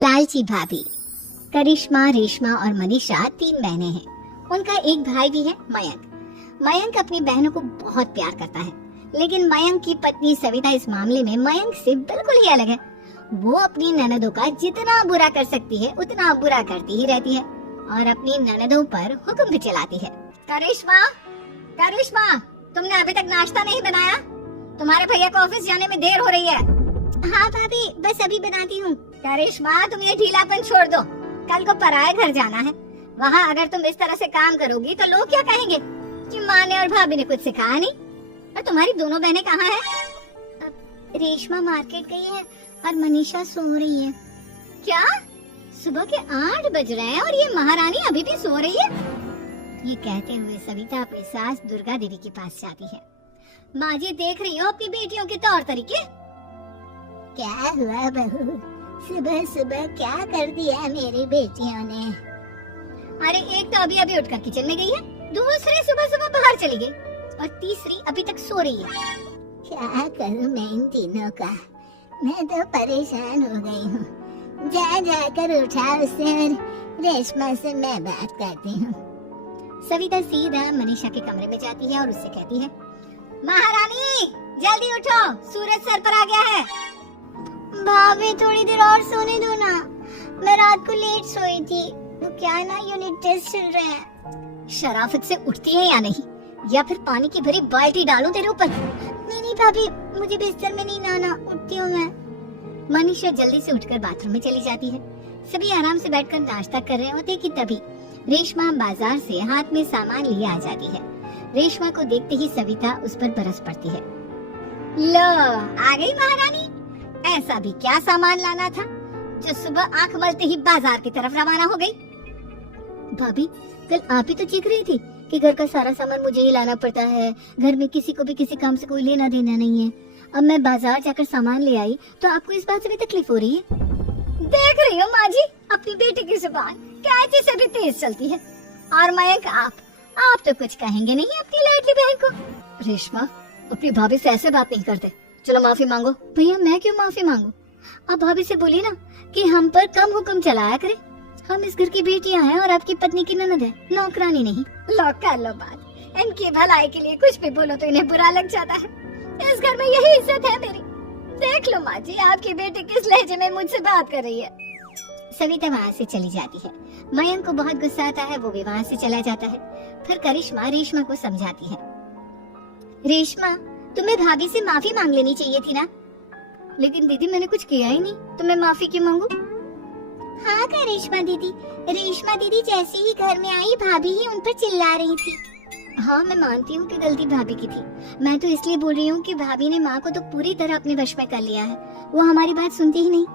लालची भाभी। करिश्मा, रेशमा और मनीषा 3 बहनें हैं। उनका एक भाई भी है, मयंक। मयंक अपनी बहनों को बहुत प्यार करता है, लेकिन मयंक की पत्नी सविता इस मामले में मयंक से बिल्कुल ही अलग है। वो अपनी ननदों का जितना बुरा कर सकती है उतना बुरा करती ही रहती है और अपनी ननदों पर हुक्म भी चलाती है। करिश्मा, करिश्मा, तुमने अभी तक नाश्ता नहीं बनाया? तुम्हारे भैया को ऑफिस जाने में देर हो रही है। हाँ भाभी, बस अभी बनाती हूँ। करिश्मा, तुम ये ढीलापन छोड़ दो। कल को पराये घर जाना है। वहाँ अगर तुम इस तरह से काम करोगी तो लोग क्या कहेंगे कि माँ ने और भाभी ने कुछ सिखाया नहीं। और तुम्हारी दोनों बहनें कहाँ हैं? रेशमा मार्केट गई है और मनीषा सो रही है। क्या? सुबह के 8 बज रहे हैं और ये महारानी अभी भी सो रही है? ये कहते हुए सविता अपनी सास दुर्गा देवी के पास जाती है। माँ जी, देख रही हो अपनी बेटियों के तौर तरीके? क्या हुआ बहू, सुबह सुबह क्या कर दिया मेरी बेटियों ने? अरे एक तो अभी अभी उठकर किचन में गई है, दूसरी सुबह सुबह बाहर चली गई और तीसरी अभी तक सो रही है। क्या करूं मैं इन तीनों का? मैं तो परेशान हो गई हूँ। जा जाकर उठा उसे और रेशमा से मैं बात करती हूँ। सविता सीधा मनीषा के कमरे में जाती है और उससे कहती है, महारानी जल्दी उठो, सूरज सर पर आ गया है। भाभी थोड़ी देर और सोने दो ना, मैं रात को लेट सोई थी। वो क्या है ना, यूनिट टेस्ट चल रहे हैं। शराफत से उठती है या नहीं, या फिर पानी की भरी बाल्टी डालूं तेरे ऊपर? नहीं नहीं भाभी, मुझे बिस्तर में नहीं आना, उठती हूँ मैं। मनीषा जल्दी से उठकर बाथरूम में चली जाती है। सभी आराम से बैठकर नाश्ता कर रहे होते कि तभी रेशमा बाजार से हाथ में सामान लिए आ जाती है। रेशमा को देखते ही सविता उस पर बरस पड़ती है। लो, आ गई महारानी। ऐसा भी क्या सामान लाना था जो सुबह आंख मलते ही बाजार की तरफ रवाना हो गई? भाभी, कल आप ही तो चीख रही थी कि घर का सारा सामान मुझे ही लाना पड़ता है, घर में किसी को भी किसी काम से कोई लेना देना नहीं है। अब मैं बाजार जाकर सामान ले आई तो आपको इस बात से भी तकलीफ हो रही है? देख रही हो माँ जी, अपनी बेटी की जुबान कैसे से भी तेज चलती है। और मयंक, आप तो कुछ कहेंगे नहीं अपनी लाडली बहन को? रेशमा, अपनी भाभी से ऐसे बात नहीं करते। चलो माफी मांगो। भैया, मैं क्यों माफी मांगू? आप भाभी से बोलिए ना कि हम पर कम हुक्म चलाया करे। हम इस घर की बेटियां हैं और आपकी पत्नी की ननद है, नौकरानी नहीं। लो कर लो बात। इनकी भलाई के लिए कुछ भी बोलो तो इन्हें बुरा लग जाता है। इस घर में यही इज्जत है मेरी। देख लो माँ जी, आपकी बेटी किस लहजे में मुझसे बात कर रही है। सविता वहाँ से चली जाती है। मयंक को बहुत गुस्सा आता है, वो भी वहाँ से चला जाता है। फिर करिश्मा रेशमा को समझाती है, रेशमा, तुम्हें भाभी से माफी मांग लेनी चाहिए थी ना। लेकिन दीदी, मैंने कुछ किया ही नहीं, तो मैं माफी क्यों मांगू? हाँ करिश्मा दीदी, रेशमा दीदी जैसे ही घर में आई भाभी ही उन पर चिल्ला रही थी। हाँ, मैं मानती हूँ कि गलती भाभी की थी। मैं तो इसलिए बोल रही हूँ कि भाभी ने माँ को तो पूरी तरह अपने वश में कर लिया है। वो हमारी बात सुनती ही नहीं।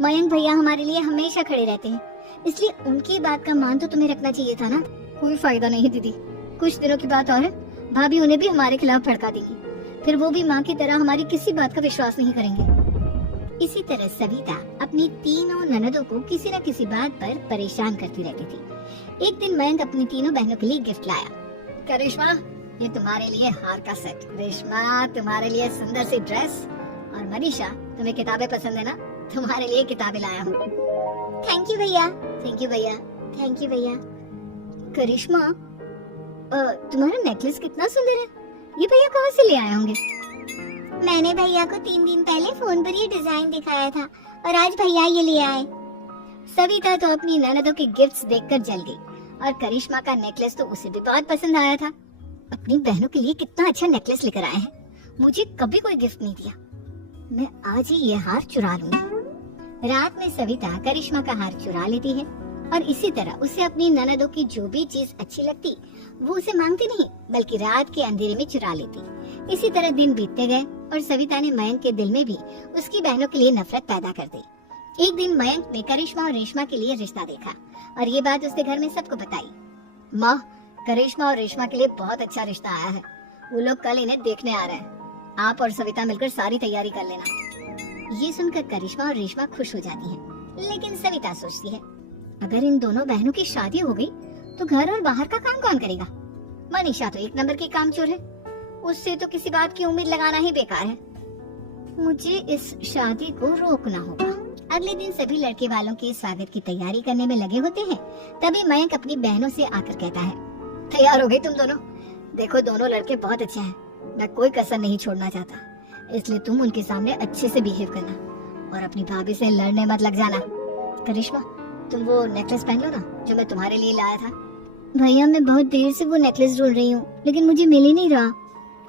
मयंक भैया हमारे लिए हमेशा खड़े रहते हैं, इसलिए उनकी बात का मान तो तुम्हें रखना चाहिए था ना। कोई फायदा नहीं दीदी, कुछ दिनों की बात और है, भाभी उन्हें भी हमारे खिलाफ भड़का देगी। फिर वो भी माँ की तरह हमारी किसी बात का विश्वास नहीं करेंगे। इसी तरह सविता अपनी तीनों ननदों को किसी न किसी बात पर परेशान करती रहती थी। एक दिन मयंक अपनी तीनों बहनों के लिए गिफ्ट लाया। करिश्मा, ये तुम्हारे लिए हार का सेट। रेशमा, तुम्हारे लिए सुंदर सी ड्रेस। और मनीषा, तुम्हें किताबें पसंद है ना, तुम्हारे लिए किताबें लाया हूँ। थैंक यू भैया। थैंक यू भैया। थैंक यू भैया। करिश्मा, तुम्हारा नेकलेस कितना सुंदर है, ये भैया कहाँ से ले आए होंगे? मैंने भैया को 3 दिन पहले फोन पर ये डिजाइन दिखाया था और आज भैया ये ले आए। सविता तो अपनी ननदों के गिफ्ट्स देखकर जल गई और करिश्मा का नेकलेस तो उसे भी बहुत पसंद आया था। अपनी बहनों के लिए कितना अच्छा नेकलेस लेकर आए हैं, मुझे कभी कोई गिफ्ट नहीं दिया। मैं आज ही ये हार चुरा लूंगी। रात में सविता करिश्मा का हार चुरा लेती है और इसी तरह उसे अपनी ननदों की जो भी चीज अच्छी लगती वो उसे मांगती नहीं, बल्कि रात के अंधेरे में चुरा लेती। इसी तरह दिन बीतते गए और सविता ने मयंक के दिल में भी उसकी बहनों के लिए नफरत पैदा कर दी। एक दिन मयंक ने करिश्मा और रेशमा के लिए रिश्ता देखा और ये बात उसने घर में सबको बताई। माँ, करिश्मा और रेशमा के लिए बहुत अच्छा रिश्ता आया है, वो लोग कल इन्हें देखने आ रहे हैं। आप और सविता मिलकर सारी तैयारी कर लेना। ये सुनकर करिश्मा और रेशमा खुश हो जाती है, लेकिन सविता सोचती है, अगर इन दोनों बहनों की शादी हो गई तो घर और बाहर का काम कौन करेगा? मनीषा तो 1 नंबर की कामचोर है, उससे तो किसी बात की उम्मीद लगाना ही बेकार है। मुझे इस शादी को रोकना होगा। अगले दिन सभी लड़के वालों के स्वागत की तैयारी करने में लगे होते हैं। तभी मयंक अपनी बहनों से आकर कहता है, तैयार हो गई तुम दोनों? देखो दोनों लड़के बहुत अच्छे हैं, मैं कोई कसर नहीं छोड़ना चाहता, इसलिए तुम उनके सामने अच्छे से बिहेव करना और अपनी भाभी से लड़ने मत लग जाना। करिश्मा, तुम वो नेकलेस पहन लो ना जो मैं तुम्हारे लिए लाया था। भैया मैं बहुत देर से वो नेकलेस ढूंढ रही हूँ, लेकिन मुझे मिल ही नहीं रहा।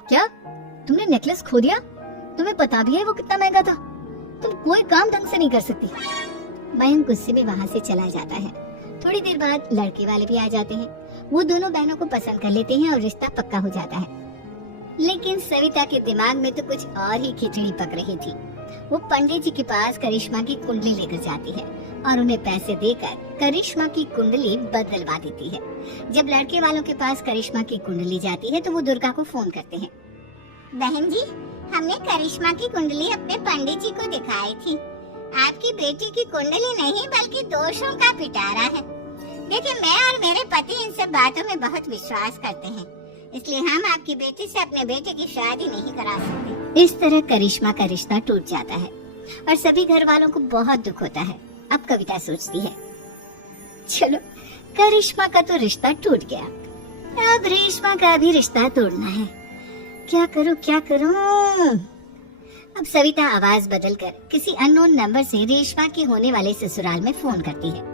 क्या तुमने नेकलेस खो दिया? तुम्हें पता भी है वो कितना महंगा था? तुम कोई काम ढंग से नहीं कर सकती। मयंक गुस्से में वहाँ से चला जाता है। थोड़ी देर बाद लड़के वाले भी आ जाते हैं। वो दोनों बहनों को पसंद कर लेते हैं और रिश्ता पक्का हो जाता है। लेकिन सविता के दिमाग में तो कुछ और ही खिचड़ी पक रही थी। वो पंडित जी के पास करिश्मा की कुंडली लेकर जाती है और उन्हें पैसे देकर करिश्मा की कुंडली बदलवा देती है। जब लड़के वालों के पास करिश्मा की कुंडली जाती है तो वो दुर्गा को फोन करते हैं। बहन जी, हमने करिश्मा की कुंडली अपने पंडित जी को दिखाई थी। आपकी बेटी की कुंडली नहीं बल्कि दोषों का पिटारा है। देखिए, मैं और मेरे पति इन सब बातों में बहुत विश्वास करते हैं, इसलिए हम आपकी बेटी से अपने बेटे की शादी नहीं करा सकते। इस तरह करिश्मा का रिश्ता टूट जाता है और सभी घर वालों को बहुत दुख होता है। अब कविता सोचती है, चलो करिश्मा का तो रिश्ता टूट गया, अब रेशमा का भी रिश्ता तोड़ना है। क्या करूं क्या करूं? अब सविता आवाज बदलकर किसी अननोन नंबर से रेशमा के होने वाले ससुराल में फोन करती है।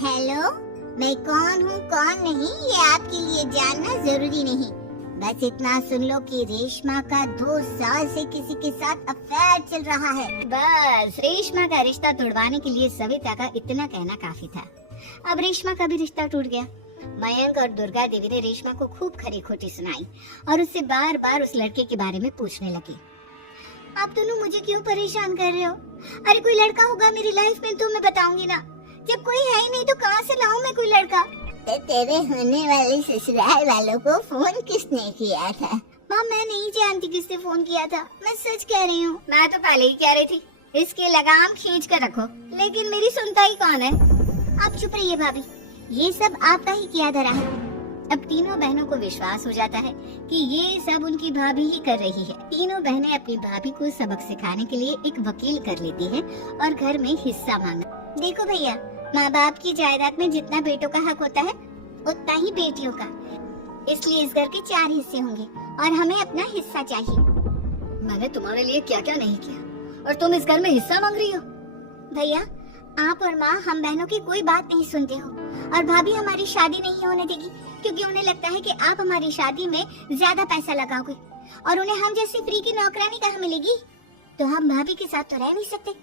हेलो, मैं कौन हूँ कौन नहीं ये आपके लिए जानना जरूरी नहीं, बस इतना सुन लो कि रेशमा का 2 साल से किसी के साथ अफेयर चल रहा है। बस रेशमा का रिश्ता तोड़वाने के लिए सविता का इतना कहना काफी था। अब रेशमा का भी रिश्ता टूट गया। मयंक और दुर्गा देवी ने रेशमा को खूब खरी खोटी सुनाई और उससे बार बार उस लड़के के बारे में पूछने लगी। आप दोनों मुझे क्यों परेशान कर रहे हो? अरे कोई लड़का होगा मेरी लाइफ में तो मैं बताऊंगी ना, जब कोई है ही नहीं तो कहाँ से लाऊं मैं कोई लड़का? तेरे होने वाले ससुराल वालों को फोन किसने किया था? माँ मैं नहीं जानती किसने फोन किया था, मैं सच कह रही हूँ। मैं तो पहले ही कह रही थी इसके लगाम खींच कर रखो, लेकिन मेरी सुनता ही कौन है? आप चुप रहिए भाभी, ये सब आपका ही किया धरा है। अब तीनों बहनों को विश्वास हो जाता है कि ये सब उनकी भाभी ही कर रही है। तीनों बहनें अपनी भाभी को सबक सिखाने के लिए एक वकील कर लेती हैं और घर में हिस्सा मांगा। देखो भैया, माँ बाप की जायदाद में जितना बेटों का हक होता है उतना ही बेटियों का, इसलिए इस घर के 4 हिस्से होंगे और हमें अपना हिस्सा चाहिए। मैंने तुम्हारे लिए क्या क्या नहीं किया और तुम इस घर में हिस्सा मांग रही हो? भैया, आप और माँ हम बहनों की कोई बात नहीं सुनते हो और भाभी हमारी शादी नहीं होने देगी क्योंकि उन्हें लगता है कि आप हमारी शादी में ज्यादा पैसा लगाओगे और उन्हें हम जैसी फ्री की नौकरानी कहाँ मिलेगी। तो हम भाभी के साथ तो रह नहीं सकते,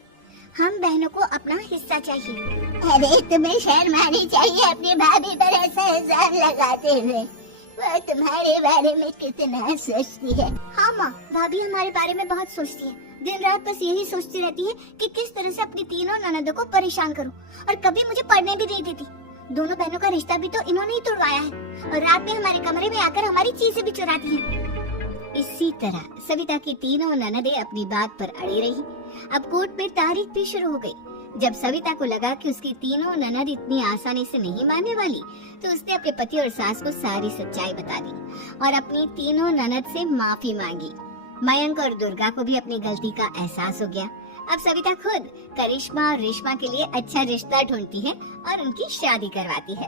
हम बहनों को अपना हिस्सा चाहिए। अरे तुम्हें शर्म आनी चाहिए अपनी भाभी पर ऐसा इल्जाम लगाते हुए, वो तुम्हारे बारे में कितना सोचती है। हाँ माँ, भाभी हमारे बारे में बहुत सोचती है, दिन रात बस यही सोचती रहती है कि किस तरह से अपनी तीनों ननदों को परेशान करूं और कभी मुझे पढ़ने भी नहीं देती। दोनों बहनों का रिश्ता भी तो इन्होंने ही तोड़वाया है और रात में हमारे कमरे में आकर हमारी चीजें भी चुराती हैं। इसी तरह सविता की तीनों ननदें अपनी बात पर अड़ी रही। अब कोर्ट में तारीख भी शुरू हो गई। जब सविता को लगा कि उसकी तीनों ननद इतनी आसानी से नहीं मानने वाली, तो उसने अपने पति और सास को सारी सच्चाई बता दी और अपनी तीनों ननद से माफी मांगी। मयंक और दुर्गा को भी अपनी गलती का एहसास हो गया। अब सविता खुद करिश्मा और रेशमा के लिए अच्छा रिश्ता ढूंढती है और उनकी शादी करवाती है।